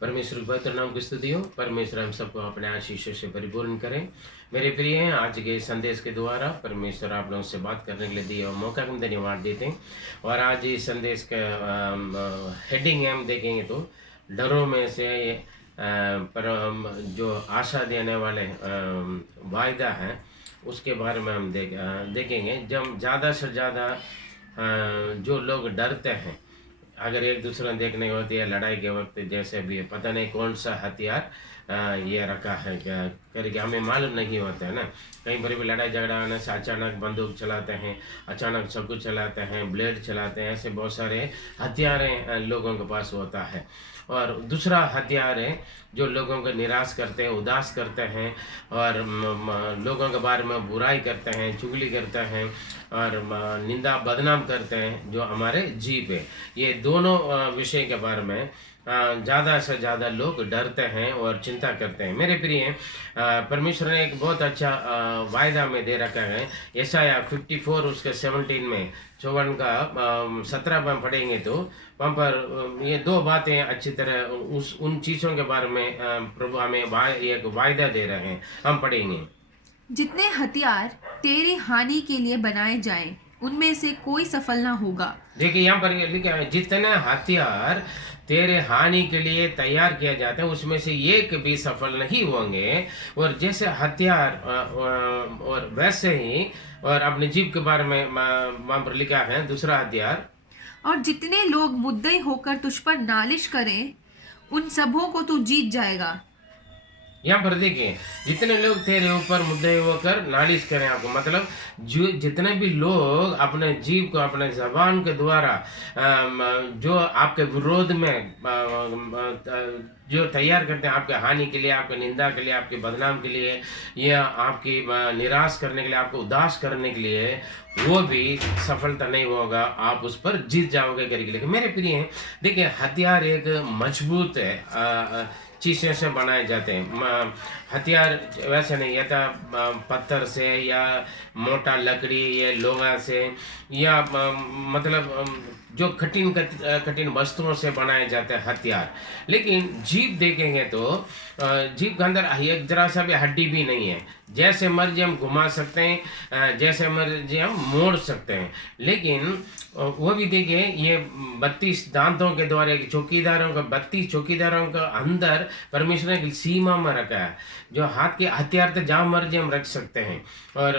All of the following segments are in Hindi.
परमेश्वर के पवित्र नाम की स्तुति हो। परमेश्वर हम सबको अपने आशीषों से परिपूर्ण करें। मेरे प्रिय हैं, आज के संदेश के द्वारा परमेश्वर आप लोगों से बात करने के लिए दिया मौका को धन्यवाद देते हैं। और आज इस संदेश का हेडिंग हम देखेंगे तो डरों में से पर जो आशा देने वाले वायदा है उसके बारे में हम देखेंगे। जब ज़्यादा से ज़्यादा जो लोग डरते हैं, अगर एक दूसरे को देखने होती है लड़ाई के वक्त, जैसे भी पता नहीं कौन सा हथियार ये रखा है क्या करके हमें मालूम नहीं होता है ना। कहीं पर भी लड़ाई झगड़ा आने से अचानक बंदूक चलाते हैं, अचानक चाकू चलाते हैं, ब्लेड चलाते हैं, ऐसे बहुत सारे हथियार लोगों के पास होता है। और दूसरा हथियार है जो लोगों को निराश करते हैं, उदास करते हैं और लोगों के बारे में बुराई करते हैं, चुगली करते हैं और निंदा बदनाम करते हैं, जो हमारे जीव है। ये दोनों विषय के बारे में ज़्यादा से ज़्यादा लोग डरते हैं और चिंता करते हैं। मेरे प्रिय परमेश्वर ने एक बहुत अच्छा वायदा में दे रखा है। यशाया 54 उसके 17 में 54 का 17 में पढ़ेंगे तो वहाँ पर ये दो बातें अच्छी तरह उन चीज़ों के बारे में प्रभु हमें एक वायदा दे रहे हैं। हम पढ़ेंगे, जितने हथियार तेरी हानि के लिए बनाए जाएं, उनमें से कोई सफल ना होगा। देखिए यहाँ पर लिखा है, जितने हथियार तेरे हानि के लिए तैयार किया जाता है उसमें से एक भी सफल नहीं होंगे। और जैसे हथियार और वैसे ही और अपने जीव के बारे में वहां पर लिखा है दूसरा हथियार, और जितने लोग मुद्दई होकर तुझ पर नालिश करें, उन सबों को तू जीत जाएगा। यहाँ पर देखिए, जितने लोग तेरे ऊपर मुद्दे होकर नालिश करें, आपको मतलब जो जितने भी लोग अपने जीव को अपने जबान के द्वारा जो आपके विरोध में जो तैयार करते हैं आपके हानि के लिए, आपके निंदा के लिए, आपके बदनाम के लिए या आपकी निराश करने के लिए, आपको उदास करने के लिए, वो भी सफलता नहीं होगा, आप उस पर जीत जाओगे करके। लेकिन मेरे प्रिय देखिए, हथियार एक मजबूत है चीज़ों से बनाए जाते हैं। हथियार वैसे नहीं, या तो पत्थर से या मोटा लकड़ी या लोहा से या मतलब जो कठिन कठिन वस्तुओं से बनाए जाते हैं हथियार। लेकिन जीप देखेंगे तो जीप के अंदर एक जरा सा भी हड्डी भी नहीं है। जैसे मर्जी हम घुमा सकते हैं, जैसे मर्जी हम मोड़ सकते हैं। लेकिन वो भी देखिए, ये 32 दांतों के द्वारा एक चौकीदारों का 32 चौकीदारों का अंदर परमेश्वर ने एक सीमा में रखा है। जो हाथ के हथियार तो जहाँ मर्जी हम रख सकते हैं और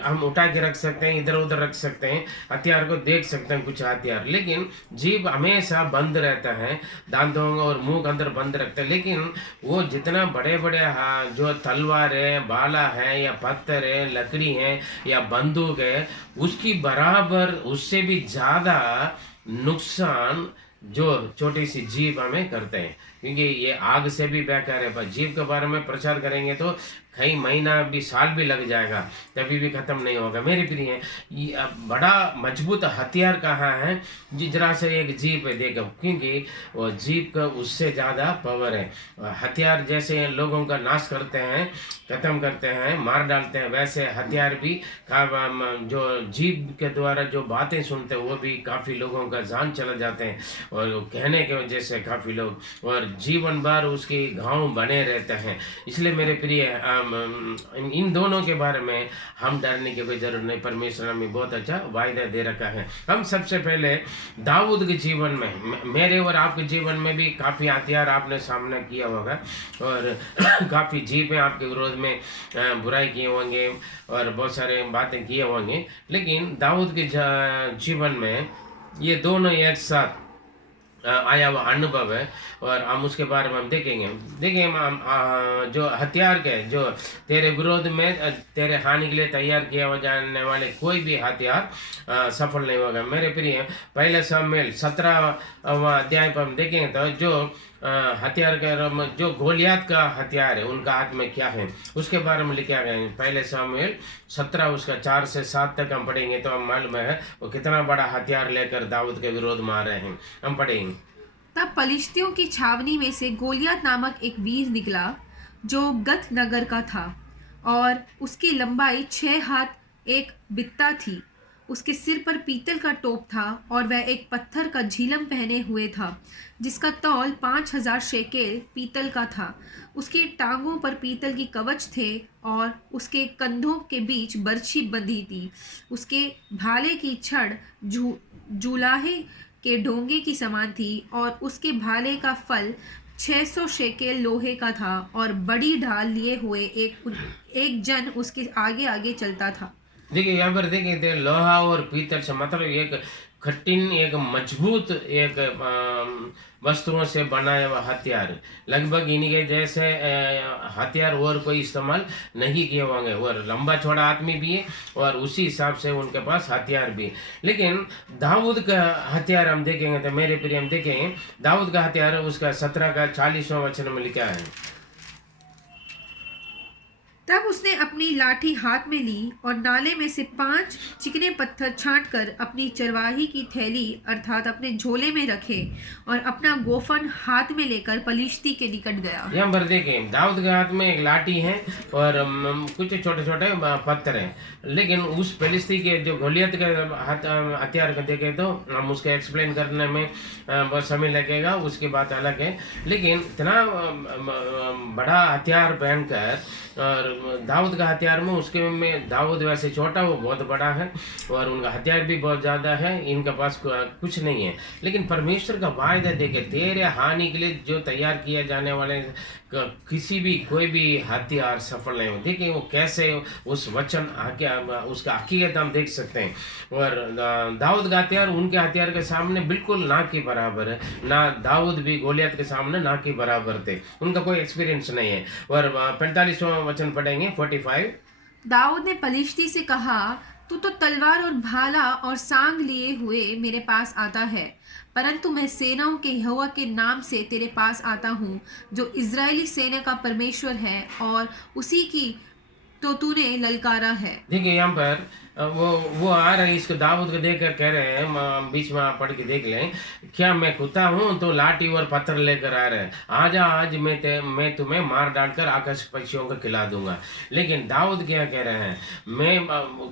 हम उठा के रख सकते हैं, इधर उधर रख सकते हैं, हथियार को देख सकते हैं कुछ हथियार। लेकिन जीभ हमेशा बंद रहता है, दांतों और मुंह के अंदर बंद रखता है। लेकिन वो जितना बड़े बड़े जो तलवार है, भाला है या पत्थर है, लकड़ी है या बंदूक है, उसकी बराबर उससे भी ज़्यादा नुकसान जो छोटी सी जीभ हमें करते हैं। क्योंकि ये आग से भी बेकार है, पर जीभ के बारे में प्रचार करेंगे तो कई महीना भी साल भी लग जाएगा, तभी भी खत्म नहीं होगा। मेरे प्रिय ये बड़ा मजबूत हथियार कहाँ है, जरा से एक जीप है देखो, क्योंकि वो जीप का उससे ज़्यादा पावर है। हथियार जैसे लोगों का नाश करते हैं, खत्म करते हैं, मार डालते हैं, वैसे हथियार भी जो जीप के द्वारा जो बातें सुनते हैं वो भी काफ़ी लोगों का जान चला जाते हैं और कहने के वजह से काफ़ी लोग और जीवन भर उसके घाव बने रहते हैं। इसलिए मेरे प्रिय इन दोनों के बारे में हम डरने की कोई जरूरत नहीं। परमेश्वर हमें बहुत अच्छा वायदा दे रखा है। हम सबसे पहले दाऊद के जीवन में, मेरे और आपके जीवन में भी काफ़ी हथियार आपने सामना किया होगा और काफ़ी जीपें आपके विरोध में बुराई किए होंगे और बहुत सारे बातें किए होंगे। लेकिन दाऊद के जीवन में ये दोनों एक साथ आया हुआ अनुभव है और हम उसके बारे में हम देखेंगे। देखिए हम जो हथियार के जो तेरे विरोध में तेरे हानि के लिए तैयार किया हो जाने वाले कोई भी हथियार सफल नहीं होगा। मेरे प्रिय पहले सामुएल 17वां अध्याय पर हम देखेंगे तो जो हथियार का जो गोलियात का हथियार है उनका हाथ में क्या है उसके बारे में लिखा गया है। पहले सामुएल 17 उसका 4 से 7 तक हम पढ़ेंगे तो हम मालूम है वो कितना बड़ा हथियार लेकर दाऊद के विरोध में आ रहे हैं। हम पढ़ेंगे, तब पलिश्तियों की छावनी में से गोलियत नामक एक वीर निकला, जो गत नगर का था, और उसकी लंबाई 6 हाथ 1 बित्ता थी। उसके सिर पर पीतल का टोप था और वह एक पत्थर का झिलम पहने हुए था जिसका तौल 5,000 शेकेल पीतल का था। उसकी टांगों पर पीतल की कवच थे और उसके कंधों के बीच बरछी बंधी थी। उसके भाले की छड़ जुलाहे के ढोंगे की समान थी और उसके भाले का फल 600 शेकेल लोहे का था और बड़ी ढाल लिए हुए एक जन उसके आगे आगे चलता था। देखिए यहाँ पर देखिए लोहा और पीतल से मतलब एक कठिन एक मजबूत एक वस्तुओं से बनाया हुआ हथियार, लगभग इन्हीं के जैसे हथियार और कोई इस्तेमाल नहीं किए होंगे। और लंबा चौड़ा आदमी भी है और उसी हिसाब से उनके पास हथियार भी है। लेकिन दाऊद का हथियार हम देखेंगे तो मेरे प्रिय हम देखेंगे दाऊद का हथियार उसका 17 का 40वां वचन में लिखा है। तब उसने अपनी लाठी हाथ में ली और नाले में से 5 चिकने पत्थर छांटकर अपनी चरवाही की थैली अर्थात अपने झोले में रखे और अपना गोफन हाथ में लेकर पलिश्ती के निकट गया। यहाँ पर देखें दाऊद के हाथ में एक लाठी है और कुछ छोटे छोटे पत्थर हैं। लेकिन उस फिलिस्ती के जो गोलियत के हथियार को देखें तो हम उसके एक्सप्लेन करने में बहुत समय लगेगा, उसकी बात अलग है। लेकिन इतना बड़ा हथियार पहनकर और दाऊद का हथियार में उसके में दाऊद वैसे छोटा वो बहुत बड़ा है और उनका हथियार भी बहुत ज़्यादा है, इनके पास कुछ नहीं है। लेकिन परमेश्वर का वायदा देके तेरे हानि के लिए जो तैयार किए जाने वाले किसी भी कोई भी हथियार सफल नहीं हो। देखिए वो कैसे उस वचन उसका हकीकत हम देख सकते हैं। और दाऊद का हथियार उनके हथियार के सामने बिल्कुल ना के बराबर है, ना दाऊद भी गोलियत के सामने ना के बराबर थे, उनका कोई एक्सपीरियंस नहीं है। और 45वां वचन पढ़ेंगे 45। दाऊद ने पलिश्ती से कहा, तू तो तलवार और भाला और सांग लिए हुए मेरे पास आता है, परंतु मैं सेनाओं के यहोवा के नाम से तेरे पास आता हूँ जो इज़राइली सेना का परमेश्वर है और उसी की तो तूने ललकारा है। देखिए यहाँ पर वो आ रहे इसको दाऊद को देख कर कह रहे हैं, बीच में आप पढ़ के देख लें, क्या मैं कुत्ता हूँ तो लाठी और पत्थर लेकर आ रहे हैं, आजा आज मैं तुम्हें मार डालकर आकाश पक्षियों को खिला दूंगा। लेकिन दाऊद क्या कह रहे हैं, मैं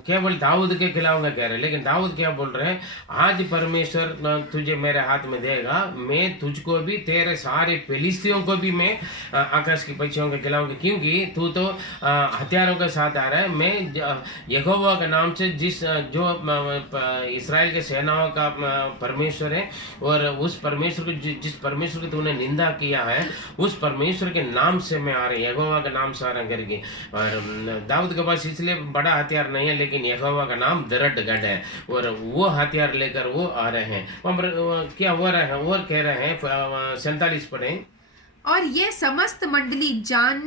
केवल दाऊद के खिलाऊंगा कह रहे हैं, लेकिन दाऊद क्या बोल रहे हैं, आज परमेश्वर तुझे मेरे हाथ में देगा, मैं तुझको भी तेरे सारे फिलिस्तियों को भी मैं आकाश की पक्षियों को खिलाऊंगा, क्योंकि तू तो हथियारों के साथ आ रहा है। मैं यहोवा के नाम से जो इस्राएल के सेनाओं का परमेश्वर है और उस परमेश्वर को जिस परमेश्वर की तूने निंदा किया है उस परमेश्वर के नाम से मैं आ रही, यहोवा के नाम से आ रहा करके। और दाऊद के पास इसलिए बड़ा हथियार नहीं है, लेकिन यहोवा का नाम दृढ़गढ़ है और वो हथियार लेकर वो आ रहे हैं। क्या हो रहा है और कह रहे हैं 47 पढ़ें। और यह समस्त मंडली जान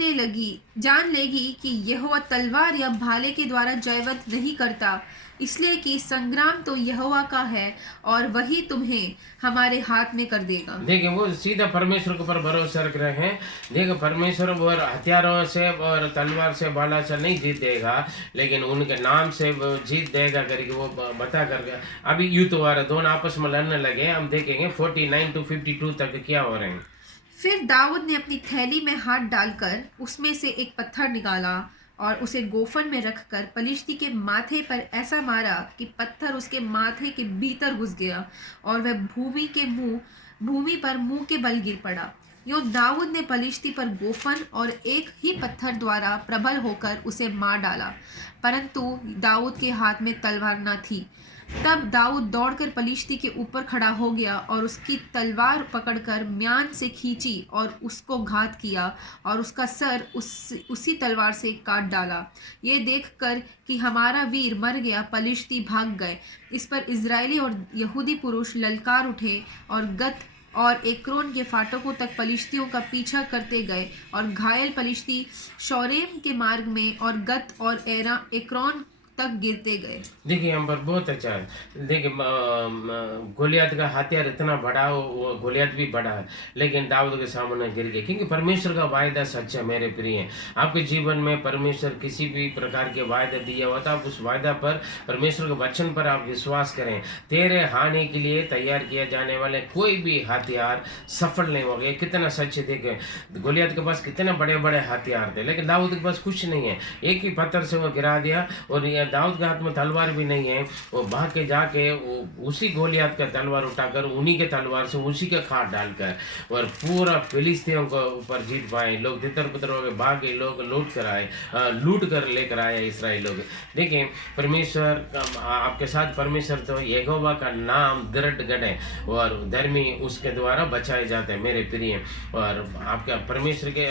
लेगी कि यहोवा तलवार या भाले के द्वारा जयवंत नहीं करता, इसलिए कि संग्राम तो यहोवा का है और वही तुम्हें हमारे हाथ में कर देगा। देखिए वो सीधा परमेश्वर के ऊपर भरोसा रख रहे हैं। देखो परमेश्वर और हथियारों से और तलवार से भाला से नहीं जीत देगा, लेकिन उनके नाम से वो जीत देगा करके वो बता कर अभी युद्ध हो रहा है, दोनों आपस में लड़ने लगे। हम देखेंगे 49 to 52 तक क्या हो रहे हैं। फिर दाऊद ने अपनी थैली में हाथ डालकर उसमें से एक पत्थर निकाला और उसे गोफन में रखकर पलिश्ती के माथे पर ऐसा मारा कि पत्थर उसके माथे के भीतर घुस गया और वह भूमि पर मुंह के बल गिर पड़ा। यूं दाऊद ने पलिश्ती पर गोफन और एक ही पत्थर द्वारा प्रबल होकर उसे मार डाला, परंतु दाऊद के हाथ में तलवार न थी। तब दाऊद दौड़कर पलिश्ती के ऊपर खड़ा हो गया और उसकी तलवार पकड़कर म्यान से खींची और उसको घात किया और उसका सर उसी तलवार से काट डाला। ये देखकर कि हमारा वीर मर गया, पलिश्ती भाग गए। इस पर इज़राइली और यहूदी पुरुष ललकार उठे और गत और एक्रोन के फाटकों तक पलिश्तियों का पीछा करते गए और घायल पलिश्ती शोरेम के मार्ग में और गत और एक्रोन तक गिरते गए। देखिए यहाँ पर बहुत अच्छा है। देखिए गोलियत का हथियार इतना बड़ा वो गोलियत भी बड़ा है, लेकिन दाऊद के सामने गिर गए, क्योंकि परमेश्वर का वायदा सच है। मेरे प्रिय, आपके जीवन में परमेश्वर किसी भी प्रकार के वायदा दिया हुआ था, आप उस वायदा पर परमेश्वर के वचन पर आप विश्वास करें। तेरे हानि के लिए तैयार किया जाने वाले कोई भी हथियार सफल नहीं हो गए। कितना सच है। देखे गोलियत के पास कितने बड़े बड़े हथियार थे, लेकिन दाऊद के पास कुछ नहीं है। एक ही पत्थर से वो गिरा दिया और दाऊद के हाथ में तलवार भी नहीं है, वो भाग के जाके उसी गोलियत का तलवार उठाकर उन्हीं के तलवार से उसी के खाट डालकर और पूरा फिलिस्तीनियों को ऊपर जीत पाए। लोग तितर बितर हो गए, भाग गए, लोग लूट कर लेकर आए इसराइल लोग। देखिए परमेश्वर आपके साथ, परमेश्वर तो यहोवा का नाम दृढ़गढ़ है और धर्मी उसके द्वारा बचाए जाते हैं मेरे प्रिय। और आपका परमेश्वर के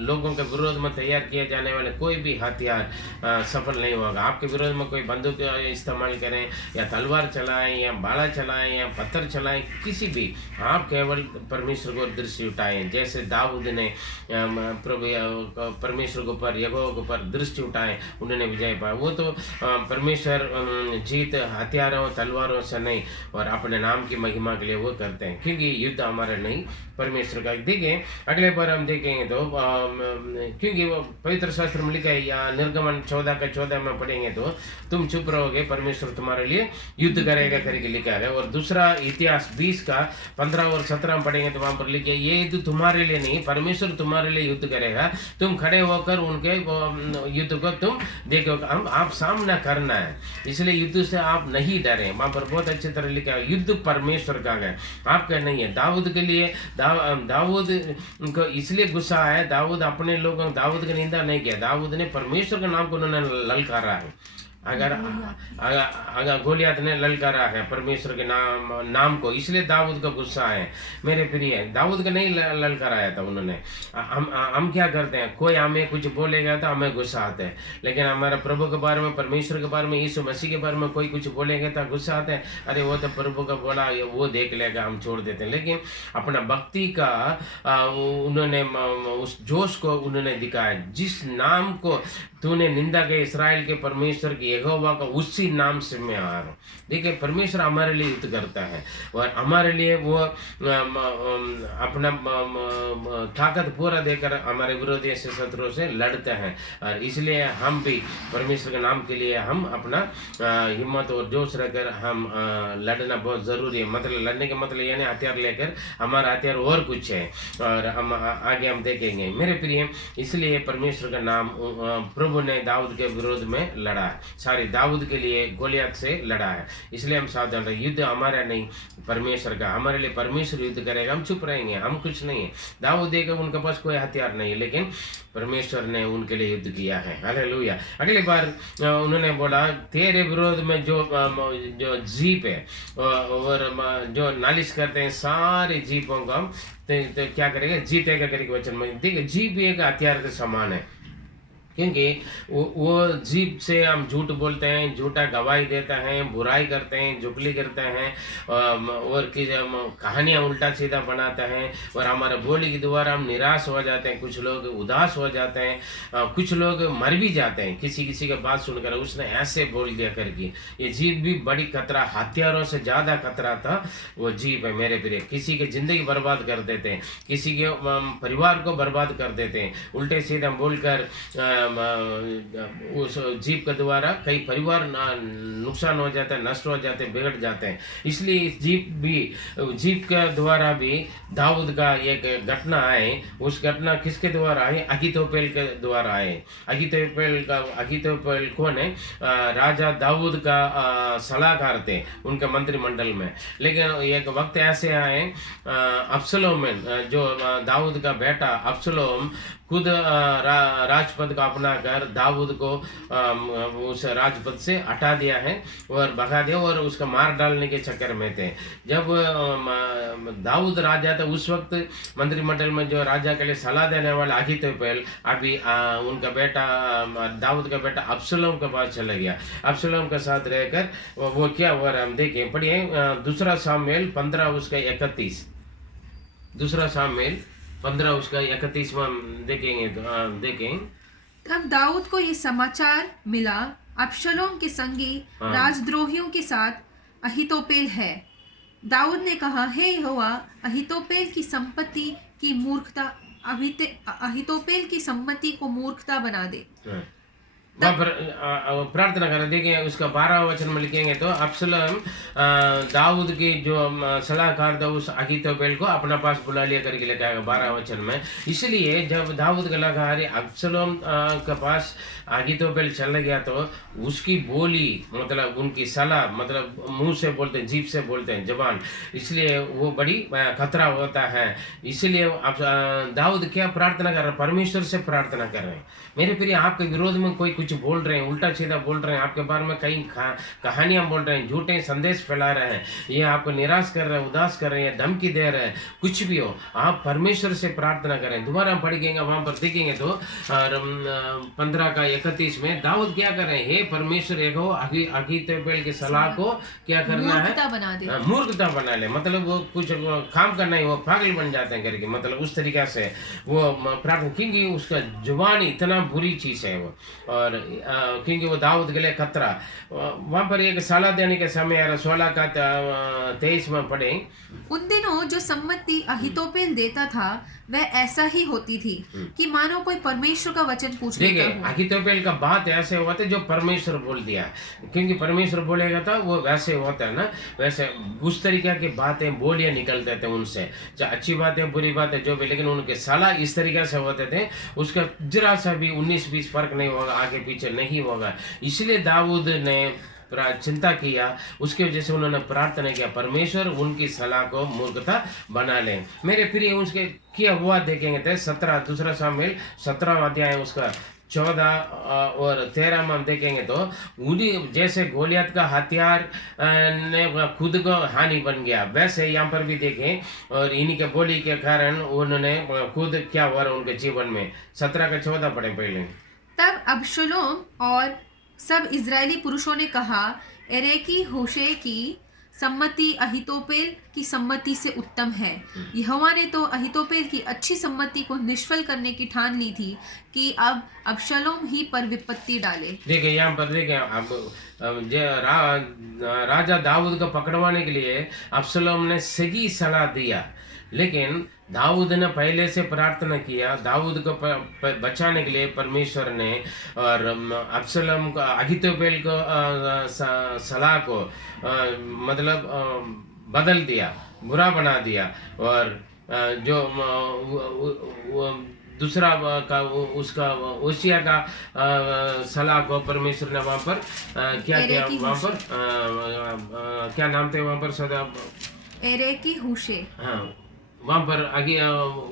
लोगों के विरोध में तैयार किए जाने वाले कोई भी हथियार सफल नहीं होगा। आपके विरोध में कोई बंदूक इस्तेमाल करें या तलवार चलाएं या बाला चलाएं या पत्थर चलाएं, किसी भी, आप केवल परमेश्वर को दृष्टि उठाएं। जैसे दाऊद ने परमेश्वर के ऊपर, यहोवा के ऊपर दृष्टि उठाए, उन्होंने विजय पाया। वो तो परमेश्वर जीत हथियारों तलवारों से नहीं और अपने नाम की महिमा के लिए वो करते हैं, क्योंकि युद्ध हमारा नहीं परमेश्वर का। देखिए अगले बार हम देखेंगे तो क्योंकि वो पवित्र शास्त्र में लिखा है, या निर्गमन 14 में पढ़ेंगे तो तुम चुप रहोगे, परमेश्वर तुम्हारे लिए युद्ध करेगा करके लिखा है। और दूसरा इतिहास 20 का 15 और 17 में पढ़ेंगे तो वहां पर लिखे ये युद्ध तुम्हारे लिए नहीं, परमेश्वर तुम्हारे लिए युद्ध करेगा, तुम खड़े होकर उनके युद्ध को तुम देखो, आप सामना करना है, इसलिए युद्ध से आप नहीं डरे। वहां पर बहुत अच्छी तरह लिखा है युद्ध परमेश्वर का है, आपका नहीं है। दाऊद के लिए दाऊद को इसलिए गुस्सा है, दाऊद अपने लोगों, दाऊद की निंदा नहीं किया, दाऊद ने परमेश्वर के नाम को उन्होंने ललकारा है। अगर गोलियत ने ललकारा है परमेश्वर के नाम को, इसलिए दाऊद का गुस्सा है मेरे प्रिय। दाऊद का नहीं ललकाराया था उन्होंने। हम क्या करते हैं, कोई हमें कुछ बोलेगा तो हमें गुस्सा आता है, लेकिन हमारा प्रभु के बारे में, परमेश्वर के बारे में, यीशु मसीह के बारे में कोई कुछ बोलेंगे तो गुस्सा आता है, अरे वो तो प्रभु का बोला, वो देख लेगा, हम छोड़ देते हैं। लेकिन अपना भक्ति का उन्होंने उस जोश को उन्होंने दिखाया, जिस नाम को तूने निंदा के इस्राएल के परमेश्वर की यहोवा का, उसी नाम से मैं आ रहा हूँ। देखिए परमेश्वर हमारे लिए युद्ध करता है और हमारे लिए वो अपना ताकत पूरा देकर हमारे विरोधी से शत्रुओं से लड़ते हैं। और इसलिए हम भी परमेश्वर के नाम के लिए हम अपना हिम्मत और जोश रखकर हम लड़ना बहुत ज़रूरी है। मतलब लड़ने के मतलब यानी हथियार लेकर, हमारा हथियार और कुछ है और हम आगे हम देखेंगे मेरे प्रिय। इसलिए परमेश्वर का नाम, प्रभु ने दाऊद के विरोध में लड़ा है, सारी दाऊद के लिए गोलियत से लड़ा है, इसलिए हम सावधान रहे। युद्ध हमारा नहीं परमेश्वर का, हमारे लिए परमेश्वर युद्ध करेगा, हम चुप रहेंगे, हम कुछ नहीं है। दाऊद देखा उनके पास कोई हथियार नहीं है, लेकिन परमेश्वर ने उनके लिए युद्ध किया है। हालेलुया। अगली बार उन्होंने बोला तेरे विरोध में जो जीप है और जो नालिश करते हैं सारे जीपों को हम तो क्या करेंगे, जीतेगा करके वचन में। देखिए जीप भी एक हथियार के समान है, क्योंकि वो जीभ से हम झूठ बोलते हैं, झूठा गवाही देते हैं, बुराई करते हैं, चुगली करते हैं और कहानियाँ उल्टा सीधा बनाते हैं और हमारे बोली के द्वारा हम निराश हो जाते हैं, कुछ लोग उदास हो जाते हैं, कुछ लोग मर भी जाते हैं किसी के बात सुनकर, उसने ऐसे बोल दिया करके। ये जीभ भी बड़ी खतरा, हथियारों से ज़्यादा खतरा था वो जीभ है मेरे प्रिय। किसी की ज़िंदगी बर्बाद कर देते हैं, किसी के परिवार को बर्बाद कर देते हैं, उल्टे सीधा बोलकर उस जीप के द्वारा कई परिवार नुकसान हो जाता है, नष्ट हो जाते हैं, बिगड़ जाते हैं। इसलिए इस जीप के द्वारा भी दाऊद का एक घटना आए, उस घटना किसके द्वारा आए, अहीतोपेल के द्वारा आए। अहीतोपेल कौन है, राजा दाऊद का सलाहकार थे उनके मंत्रिमंडल में। लेकिन एक वक्त ऐसे आए, अब्सलोम जो दाऊद का बेटा अब्सलोम खुद राजपद का अपना कर दाऊद को उस राजपद से हटा दिया है और भगा दिया और उसका मार डालने के चक्कर में थे। जब दाऊद राजा था उस वक्त मंत्रिमंडल में जो राजा के लिए सलाह देने वाला अहीतोपेल अभी उनका बेटा दाऊद का बेटा अब्सलोम के पास चला गया। अब्सलोम के साथ रहकर वो क्या हुआ हम देखें, पढ़िए दूसरा सामुएल 15 उसका 31, दूसरा सामुएल 15 उसका 31 में देखेंगे तो देखें। तब दाऊद को ये समाचार मिला, अब्शलोम के संगी राजद्रोहियों के साथ अहीतोपेल है। दाऊद ने कहा, हे यहोवा, अहीतोपेल की संपत्ति की मूर्खता, अहीतोपेल की सम्मति को मूर्खता बना दे। वहाँ पर प्रार्थना कर रहे। देखिए उसका 12 वचन में लिखेंगे तो अब्सलोम दाऊद की जो सलाहकार था उस अहीतोपेल को अपना पास बुला लिया करके लिखा है 12 वचन में। इसलिए जब दाऊद का लगा अब्सलोम के पास अहीतोपेल चला गया तो उसकी बोली मतलब उनकी सलाह मतलब मुंह से बोलते हैं, जीभ से बोलते हैं, जबान, इसलिए वो बड़ी खतरा होता है। इसलिए अब दाऊद क्या प्रार्थना कर रहे हैं? परमेश्वर से प्रार्थना कर रहे हैं। मेरे प्रिय, आपके विरोध में कोई कुछ बोल रहे हैं, उल्टा सीधा बोल रहे हैं, आपके बारे में कई कहानियां बोल रहे हैं, झूठे संदेश फैला रहे हैं, ये आपको निराश कर रहे हैं, उदास कर रहे हैं, धमकी दे रहे हैं, कुछ भी हो, आप परमेश्वर से प्रार्थना करें। दोबारा हम पढ़ेंगे वहां पर देखेंगे तो 15 का 31 में दाऊद क्या कर रहे हैं? हे परमेश्वर एक हो अहीतोपेल की सलाह को क्या करना है? मूर्खता बना दे। मूर्खता बना ले, मतलब वो कुछ काम करना है, वो पागल बन जाते हैं करके, मतलब उस तरीके से वो प्रार्थना, क्योंकि उसका जुबान इतना बुरी चीज है वो, और क्योंकि वो दाऊद के लिए खतरा। वहां पर एक सलाह देने के समय 16 का 23 में पढ़े। उन दिनों जो सम्मति अहीतोपेल देता था वह ऐसा ही होती थी कि मानो कोई परमेश्वर का वचन पूछ लेता देखिए हो। अहीतोपेल का बात ऐसे हुआ था जो परमेश्वर बोल दिया, क्योंकि परमेश्वर बोलेगा था वो वैसे होता है ना, वैसे उस तरीके की बातें बोलियां निकलते थे उनसे, चाहे अच्छी बात है बुरी बात है जो भी, लेकिन उनके सलाह इस तरीके से होते थे उसका जरा सा भी 19-20 फर्क नहीं होगा, आगे पीछे नहीं होगा। इसलिए दाऊद ने चिंता किया, उसकी वजह से उन्होंने प्रार्थना किया परमेश्वर उनकी सलाह को मूर्खता बना ले। मेरे प्रिय, उसके किया हुआ देखेंगे थे 17 दूसरा शामिल 17 अध्याय उसका 14 और 13 में हम देखेंगे तो उन्हीं जैसे गोलियत का हथियार ने खुद को हानि बन गया, वैसे यहाँ पर भी देखें, और इन्हीं के बोली के कारण उन्होंने खुद क्या हुआ उनके जीवन में। 17 का 14 पढ़े पहले। तब अबशलोम और सब इजरायली पुरुषों ने कहा, एरेकी होशे की सम्मति अहीतोपेल की सम्मति से उत्तम है। यहोवा ने तो अहीतोपेल की अच्छी सम्मति को निष्फल करने की ठान ली थी कि अब अबशलोम ही पर विपत्ति डाले। देखिए यहाँ पर देखिए अब राजा दाऊद को पकड़वाने के लिए अब्सलोम ने सही सलाह दिया, लेकिन दाऊद ने पहले से प्रार्थना किया दाऊद को बचाने के लिए परमेश्वर ने, और अब्सलोम को अहीतोपेल को सलाह को मतलब बदल दिया, बुरा बना दिया, और जो दूसरा का उसका ओसिया का सलाह को परमेश्वर ने वहाँ पर क्या किया, वहाँ पर क्या नाम थे वहाँ पर सदा एरेकी होशे, हाँ वहाँ पर आगे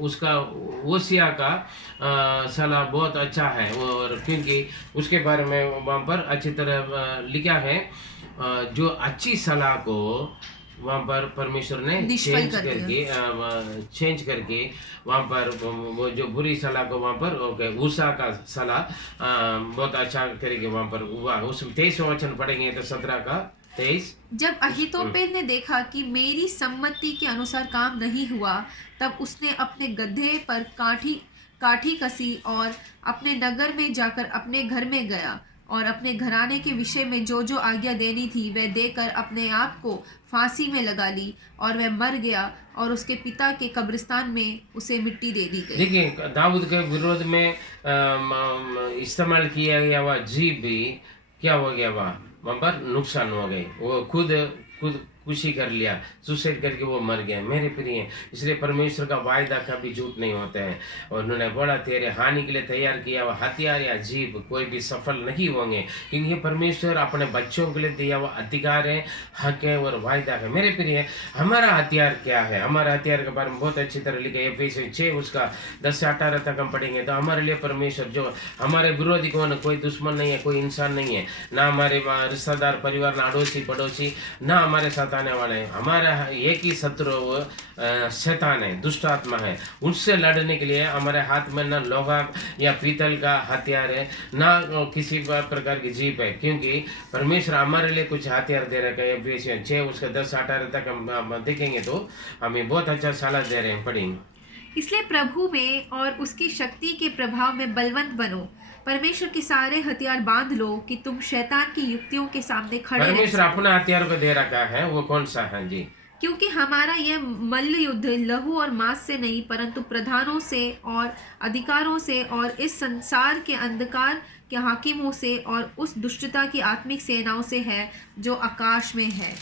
उसका ओसिया का सलाह बहुत अच्छा है, और क्योंकि उसके बारे में वहाँ पर अच्छी तरह लिखा है, जो अच्छी सलाह को वहाँ पर परमेश्वर ने चेंज करके वहाँ पर वो जो बुरी सलाह को वहाँ पर उषा का सलाह बहुत अच्छा करके वहाँ पर हुआ। उस 23 वचन पढ़ेंगे तो 17 का 23। जब अहीतोपेल ने देखा कि मेरी सम्मति के अनुसार काम नहीं हुआ, तब उसने अपने गड्ढे पर काठी कसी और अपने नगर में जाकर अपने घर में गया और अपने घराने के विषय में जो जो आज्ञा देनी थी वह देकर अपने आप को फांसी में लगा ली, और वह मर गया और उसके पिता के कब्रिस्तान में उसे मिट्टी दे दी गई। देखिए दाऊद के विरोध में इस्तेमाल किया गया वह जीभ भी क्या हो गया, वहाँ पर नुकसान हो गई, वो खुद खुशी कर लिया, सुसाइड करके वो मर गया। मेरे प्रिय, इसलिए परमेश्वर का वायदा कभी झूठ नहीं होता है, और उन्होंने बोला तेरे हानि के लिए तैयार किया हुआ हथियार या जीभ कोई भी सफल नहीं होंगे, क्योंकि परमेश्वर अपने बच्चों के लिए दिया हुआ अधिकार है, हक है और वायदा है। मेरे प्रिय, हमारा हथियार क्या है? हमारा हथियार के बारे में बहुत अच्छी तरह लिखा है एफएससी 6 उसका 10 से 18 तक हम पढ़ेंगे तो हमारे लिए परमेश्वर जो हमारे विरोधी कौन है? कोई दुश्मन नहीं है, कोई इंसान नहीं है, ना हमारे रिश्तेदार परिवार, ना अड़ोसी पड़ोसी, ना हमारे साथ आने वाले हैं। हमारा एक ही शत्रु शैतान है, दुष्ट आत्मा है। उससे लड़ने के लिए हमारे हाथ में ना लोहा या पीतल का हथियार है, ना किसी प्रकार की जीप है, क्योंकि परमेश्वर हमारे लिए कुछ हथियार दे रखा है। एफएसी 6 उसका 10 से 18 तक हम देखेंगे तो हमें बहुत अच्छा सलाह दे रहे हैं, पढ़ेंगे। इसलिए प्रभु में और उसकी शक्ति के प्रभाव में बलवंत बनो, परमेश्वर के सारे हथियार बांध लो कि तुम शैतान की युक्तियों के सामने खड़े रह परमेश्वर अपना हथियार को दे रखा है, वो कौन सा है जी? क्योंकि हमारा यह मल्ल युद्ध लहू और मांस से नहीं परंतु प्रधानों से और अधिकारों से और इस संसार के अंधकार के हाकिमों से और उस दुष्टता की आत्मिक सेनाओं से है जो आकाश में है।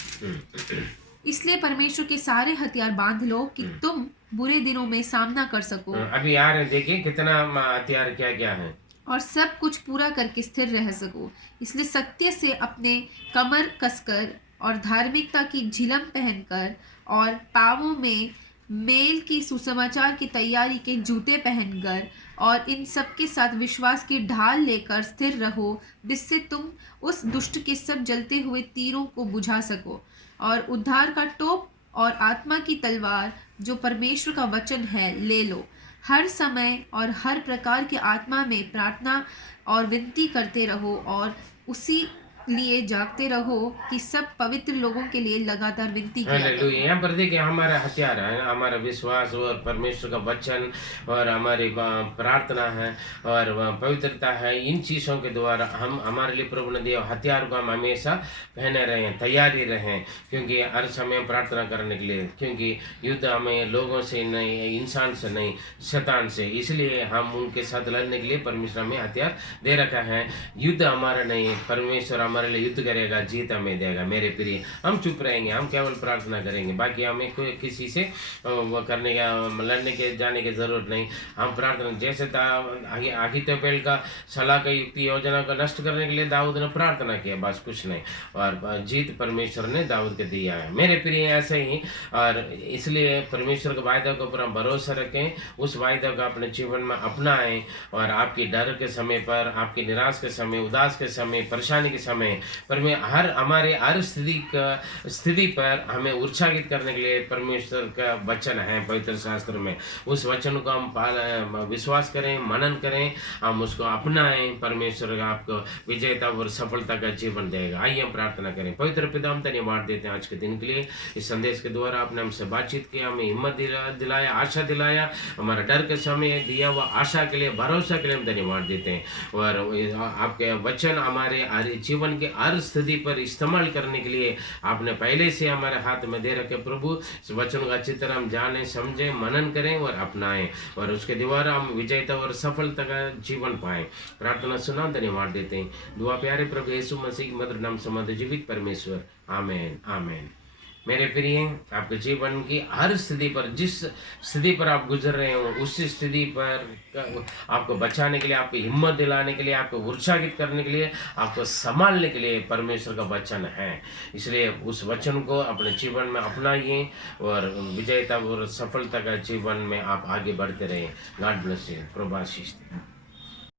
इसलिए परमेश्वर के सारे हथियार बांध लो कि तुम बुरे दिनों में सामना कर सको अभी आ रहे देखिए कितना हथियार क्या क्या है। और सब कुछ पूरा करके स्थिर रह सको। इसलिए सत्य से अपने कमर कसकर और धार्मिकता की झिलम पहनकर और पाँवों में मेल की सुसमाचार की तैयारी के जूते पहनकर और इन सब के साथ विश्वास की ढाल लेकर स्थिर रहो, जिससे तुम उस दुष्ट के सब जलते हुए तीरों को बुझा सको। और उद्धार का टोप और आत्मा की तलवार जो परमेश्वर का वचन है ले लो। हर समय और हर प्रकार की आत्मा में प्रार्थना और विनती करते रहो और उसी लिए जागते रहो कि सब पवित्र लोगों के लिए लगातार विनती किया करो। हालेलुया। यहाँ पर देखिए हमारा हथियार है, हमारा विश्वास और परमेश्वर का वचन और हमारी प्रार्थना है और पवित्रता है। इन चीज़ों के द्वारा हम हमारे लिए प्रभु ने दिया हथियार को हम हमेशा पहने रहें, तैयारी रहें, क्योंकि हर समय प्रार्थना करने के लिए, क्योंकि युद्ध हमें लोगों से नहीं, इंसान से नहीं, शैतान से। इसलिए हम उनके साथ लड़ने के लिए परमेश्वर हमें हथियार दे रखा है। युद्ध हमारा नहीं, परमेश्वर हमारे लिए युद्ध करेगा, जीत हमें देगा। मेरे प्रिय, हम चुप रहेंगे, हम केवल प्रार्थना करेंगे, बाकी हमें कोई किसी से वो करने का लड़ने के जाने की जरूरत नहीं। हम प्रार्थना, जैसे अहीतोपेल का सलाह का युक्ति योजना को नष्ट करने के लिए दाऊद ने प्रार्थना किया, बस कुछ नहीं, और जीत परमेश्वर ने दाऊद को दिया है। मेरे प्रिय, ऐसे ही, और इसलिए परमेश्वर के वायदे के ऊपर हम भरोसा रखें, उस वायदे को अपने जीवन में अपनाएं और आपकी डर के समय पर, आपकी निराश के समय, उदास के समय, परेशानी के समय पर में हमारे हर स्थिति पर हमें उत्साहित करने के लिए परमेश्वर का वचन है पवित्र शास्त्र में। उस वचन को हम विश्वास करें, मनन करें, हम उसको अपनाएं। परमेश्वर आपको विजयता और सफलता का जीवन देगा। आइए हम प्रार्थना करें। पवित्र पिता, हम धन्यवाद देते हैं आज के दिन के लिए। इस संदेश के द्वारा आपने हमसे बातचीत किया, हमें हिम्मत दिलाया, आशा दिलाया, हमारा डर के समय दिया हुआ आशा के लिए, भरोसा के लिए हम धन्यवाद देते हैं। और आपके वचन हमारे जीवन के हर स्थिति पर इस्तेमाल करने के लिए आपने पहले से हमारे हाथ में दे रखे। प्रभु, इस वचन का चित्र हम जाने, समझें, मनन करें और अपनाएं, और उसके द्वारा हम विजयता और सफलता का जीवन पाएं। प्रार्थना सुना, धन्यवाद देते हैं। दुआ प्यारे प्रभु यीशु मसीह के मधुर नाम से जीवित परमेश्वर, आमीन, आमीन। मेरे प्रिय, आपके जीवन की हर स्थिति पर, जिस स्थिति पर आप गुजर रहे हो, उस स्थिति पर आपको बचाने के लिए, आपको हिम्मत दिलाने के लिए, आपको उत्साहित करने के लिए, आपको संभालने के लिए परमेश्वर का वचन है। इसलिए उस वचन को अपने जीवन में अपनाइए और विजयता और सफलता का जीवन में आप आगे बढ़ते रहें। God bless you. Prabhu Ashish they.